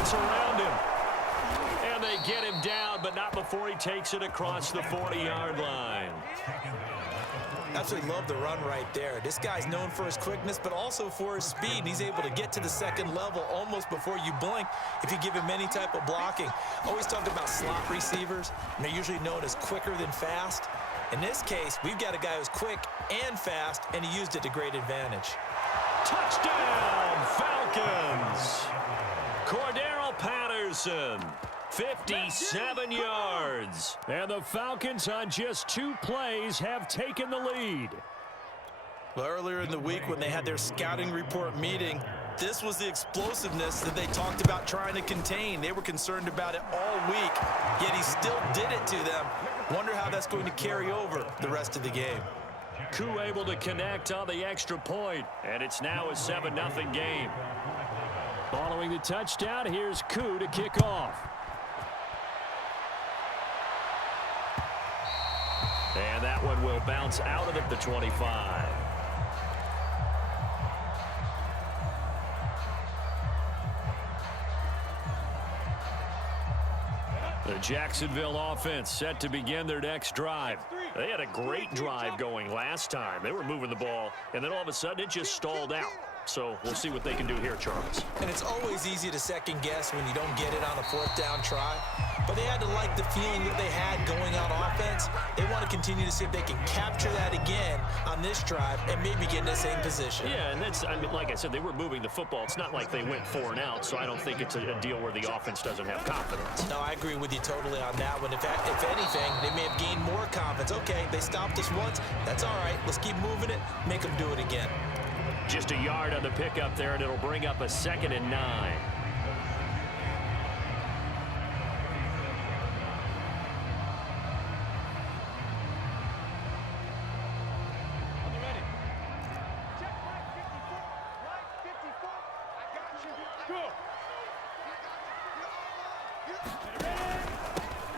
gets around him. And they get him down, but not before he takes it across the 40-yard line. Absolutely love the run right there. This guy's known for his quickness, but also for his speed. And he's able to get to the second level almost before you blink if you give him any type of blocking. Always talk about slot receivers, and they're usually known as quicker than fast. In this case, we've got a guy who's quick and fast, and he used it to great advantage. Touchdown, Falcons! Cordero Patterson, 57 yards. And the Falcons on just 2 plays have taken the lead. Well, earlier in the week when they had their scouting report meeting, this was the explosiveness that they talked about trying to contain. They were concerned about it all week, yet he still did it to them. Wonder how that's going to carry over the rest of the game. Koo able to connect on the extra point, and it's now a 7-0 game. Following the touchdown, here's Koo to kick off. And that one will bounce out of it, the 25. The Jacksonville offense set to begin their next drive. They had a great drive going last time. They were moving the ball, and then all of a sudden it just stalled out. So we'll see what they can do here, Charles. And it's always easy to second guess when you don't get it on a 4th down try. But they had to like the feeling that they had going on offense. They want to continue to see if they can capture that again on this drive and maybe get in the same position. Yeah, and that's, I mean, like I said, they were moving the football. It's not like they went 4 and out, so I don't think it's a deal where the offense doesn't have confidence. No, I agree with you totally on that one. If anything, they may have gained more confidence. Okay, they stopped us once. That's all right. Let's keep moving it. Make them do it again. Just a yard on the pickup there, and it'll bring up a 2nd and 9.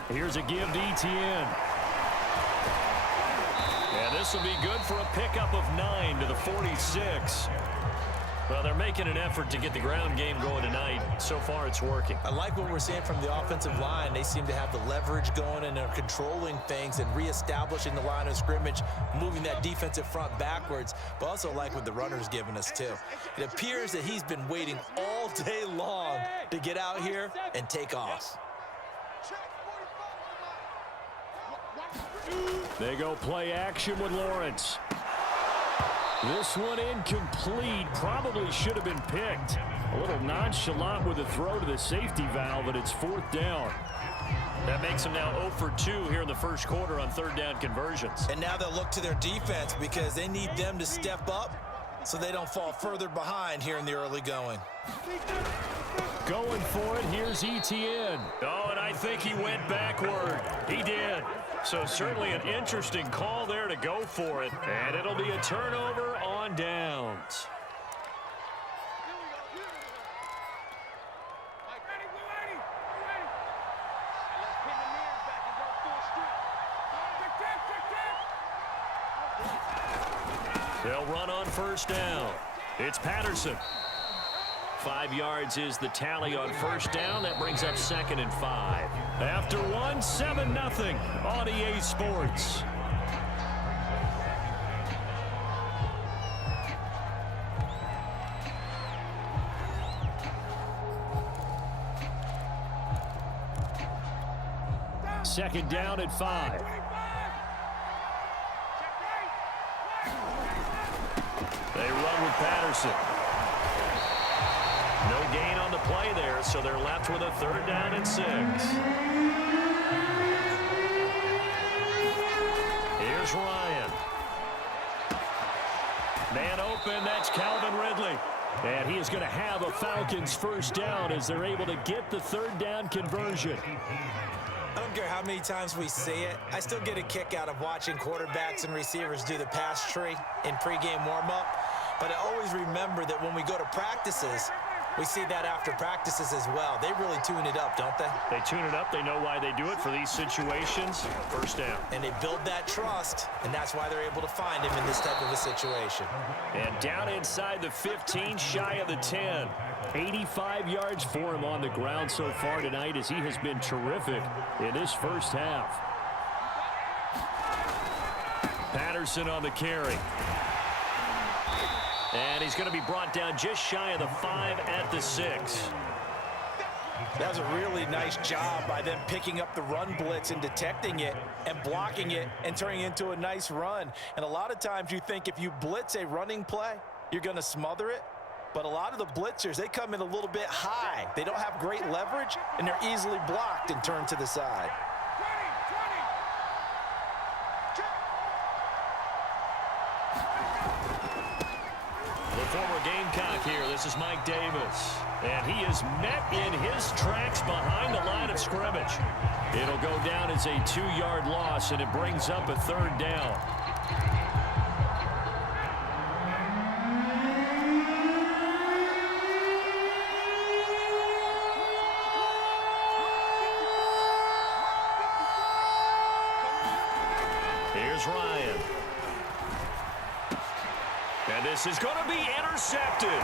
Here's a give to Etienne. And this will be good for a pickup of 9 to the 46. Well, they're making an effort to get the ground game going tonight. So far, it's working. I like what we're seeing from the offensive line. They seem to have the leverage going, and they're controlling things and reestablishing the line of scrimmage, moving that defensive front backwards, but also like what the runner's giving us, too. It appears that he's been waiting all day long to get out here and take off. They go play action with Lawrence. This one incomplete. Probably should have been picked. A little nonchalant with the throw to the safety valve, but it's 4th down. That makes them now 0 for 2 here in the first quarter on 3rd down conversions. And now they'll look to their defense because they need them to step up so they don't fall further behind here in the early going. Going for it, here's Etienne. Oh, and I think he went backward. He did. So certainly an interesting call there to go for it. And it'll be a turnover on downs. They'll run on 1st down. It's Patterson. 5 yards is the tally on 1st down. That brings up 2nd and 5. After 1, 7-0 on EA Sports. Second down at 5. They run with Patterson. No gain on the play there, so they're left with a 3rd down and 6. Here's Ryan. Man open, that's Calvin Ridley. And he is going to have a Falcons 1st down as they're able to get the 3rd down conversion. I don't care how many times we say it, I still get a kick out of watching quarterbacks and receivers do the pass tree in pregame warm-up. But I always remember that when we go to practices, We see that after practices as well. They really tune it up, don't they? They tune it up. They know why they do it for these situations. First down. And they build that trust, and that's why they're able to find him in this type of a situation. And down inside the 15, shy of the 10. 85 yards for him on the ground so far tonight as he has been terrific in this first half. Patterson on the carry. And he's going to be brought down just shy of the 5 at the 6. That was a really nice job by them picking up the run blitz and detecting it and blocking it and turning it into a nice run. And a lot of times you think if you blitz a running play, you're going to smother it. But a lot of the blitzers, they come in a little bit high. They don't have great leverage, and they're easily blocked and turned to the side. The former Gamecock here. This is Mike Davis. And he is met in his tracks behind the line of scrimmage. It'll go down as a 2-yard loss, and it brings up a 3rd down. Here's Ryan. And this is going to be intercepted.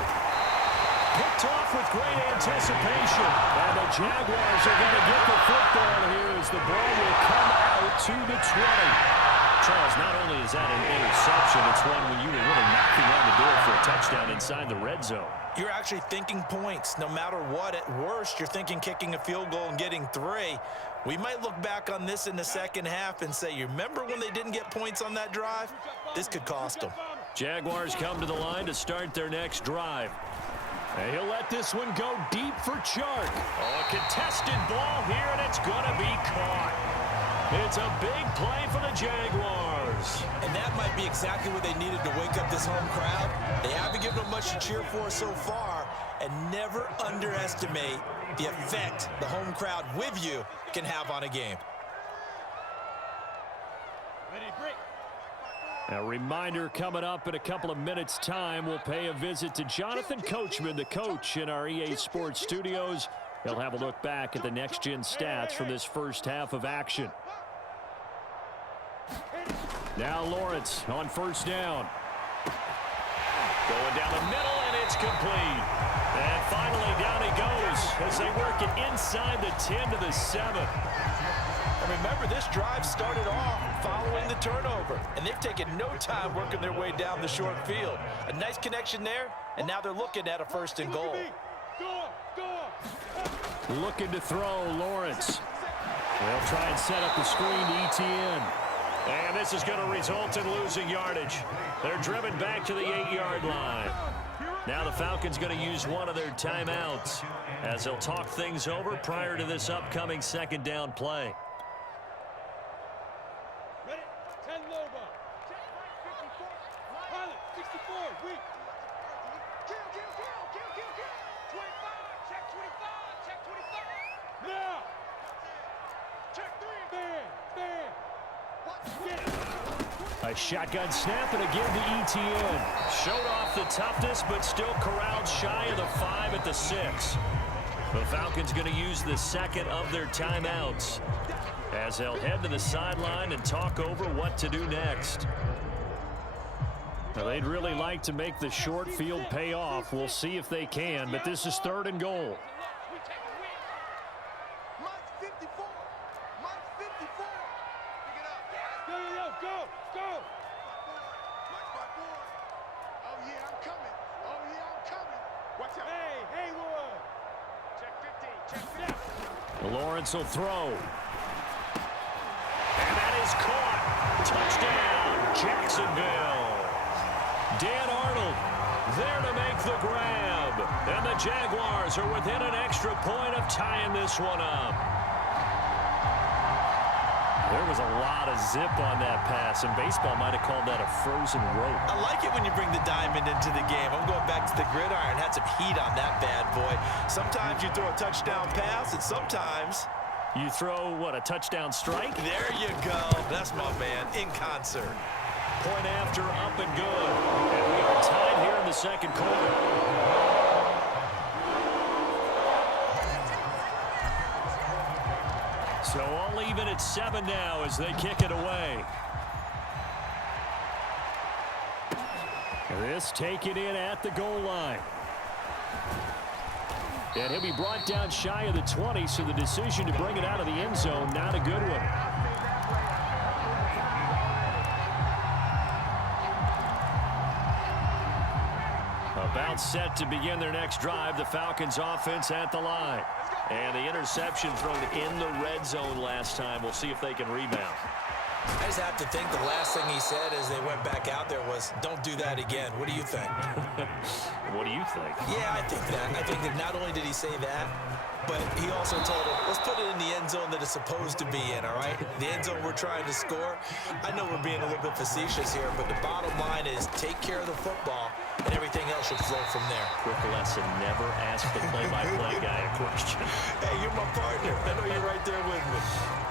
Picked off with great anticipation. And the Jaguars are going to get the football here as the ball will come out to the 20. Charles, not only is that an interception, it's one when you were really knocking on the door for a touchdown inside the red zone. You're actually thinking points. No matter what, at worst, you're thinking kicking a field goal and getting 3. We might look back on this in the second half and say, you remember when they didn't get points on that drive? This could cost them. Jaguars come to the line to start their next drive. And he'll let this one go deep for Chark. Oh, a contested ball here, and it's going to be caught. It's a big play for the Jaguars. And that might be exactly what they needed to wake up this home crowd. They haven't given them much to cheer for so far, and never underestimate the effect the home crowd with you can have on a game. A reminder coming up in a couple of minutes' time. We'll pay a visit to Jonathan Coachman, the coach in our EA Sports studios. He'll have a look back at the next-gen stats from this first half of action. Now Lawrence on first down. Going down the middle, and it's complete. And finally down he goes as they work it inside the 10 to the 7. And remember, this drive started off following the turnover, and they've taken no time working their way down the short field. A nice connection there, and now they're looking at a 1st and goal. Looking to throw, Lawrence. They'll try and set up the screen to Etienne. And this is going to result in losing yardage. They're driven back to the 8-yard line. Now the Falcons going to use one of their timeouts as they'll talk things over prior to this upcoming 2nd down play. Ready? 10 low ball. Check 54. Pilot, 64. Weak. Kill. 25. Check 25. Check 25. Now. Check 3. Bam. A shotgun snap, and again to Etienne. Showed off the toughness, but still corralled shy of the 5 at the 6. The Falcons going to use the 2nd of their timeouts as they'll head to the sideline and talk over what to do next. Now, they'd really like to make the short field pay off. We'll see if they can, but this is 3rd and goal. Lawrence will throw. And that is caught. Touchdown, Jacksonville. Dan Arnold there to make the grab. And the Jaguars are within an extra point of tying this one up. There was a lot of zip on that pass, and baseball might have called that a frozen rope. I like it when you bring the diamond into the game. I'm going back to the gridiron. Had some heat on that bad boy. Sometimes you throw a touchdown pass, and sometimes you throw, what, a touchdown strike? There you go. That's my man, in concert. Point after, up and good. And we are tied here in the 2nd quarter. and 7 now as they kick it away. This taken in at the goal line. And he'll be brought down shy of the 20, so the decision to bring it out of the end zone, not a good one. About set to begin their next drive, the Falcons offense at the line. And the interception thrown in the red zone last time. We'll see if they can rebound. I just have to think the last thing he said as they went back out there was, don't do that again. What do you think? What do you think? Yeah, I think that. I think that not only did he say that, but he also told him, let's put it in the end zone that it's supposed to be in, all right? The end zone we're trying to score. I know we're being a little bit facetious here, but the bottom line is take care of the football, and everything else should flow from there. Quick lesson, never ask the play-by-play guy a question. Hey, you're my partner. I know you're right there with me.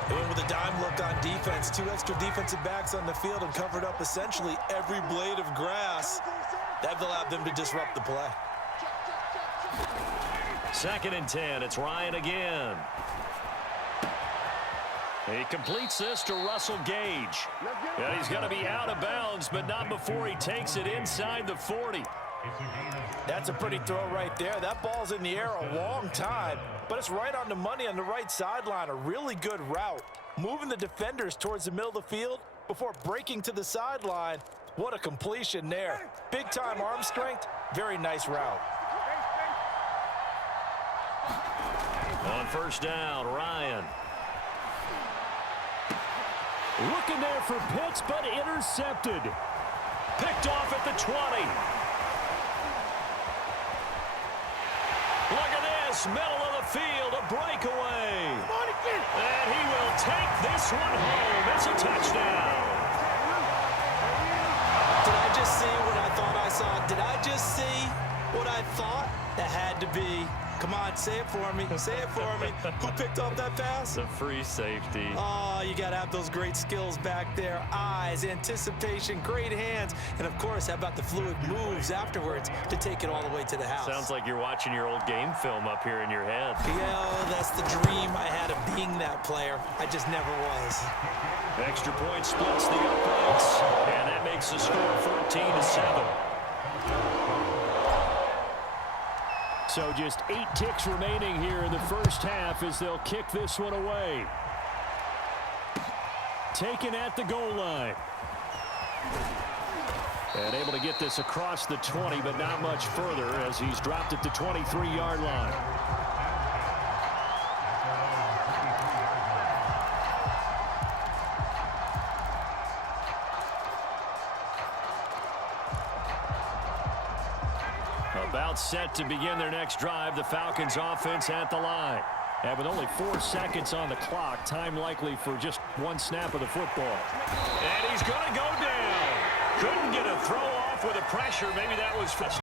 They went with a dime look on defense. 2 extra defensive backs on the field and covered up essentially every blade of grass. That allowed them to disrupt the play. 2nd and 10. It's Ryan again. He completes this to Russell Gage. And he's going to be out of bounds, but not before he takes it inside the 40. That's a pretty throw right there. That ball's in the air a long time, but it's right on the money on the right sideline. A really good route. Moving the defenders towards the middle of the field before breaking to the sideline. What a completion there. Big-time arm strength. Very nice route. On 1st down, Ryan. Looking there for Pitts, but intercepted. Picked off at the 20. Look at this, middle of the field, a breakaway. And he will take this one home. It's a touchdown. Did I just see what I thought I saw? Did I just see what I thought? That had to be. Come on, say it for me. Say it for me. Who picked off that pass? The free safety. Oh, you got to have those great skills back there. Eyes, anticipation, great hands. And, of course, how about the fluid moves afterwards to take it all the way to the house? Sounds like you're watching your old game film up here in your head. Yeah, that's the dream I had of being that player. I just never was. Extra point splits the uprights, and that makes the score 14-7. So just 8 ticks remaining here in the first half as they'll kick this one away. Taken at the goal line. And able to get this across the 20, but not much further as he's dropped at the 23-yard line. About set to begin their next drive, the Falcons offense at the line. And with only 4 seconds on the clock, time likely for just 1 snap of the football. And he's going to go down. Couldn't get a throw off with the pressure. Maybe that was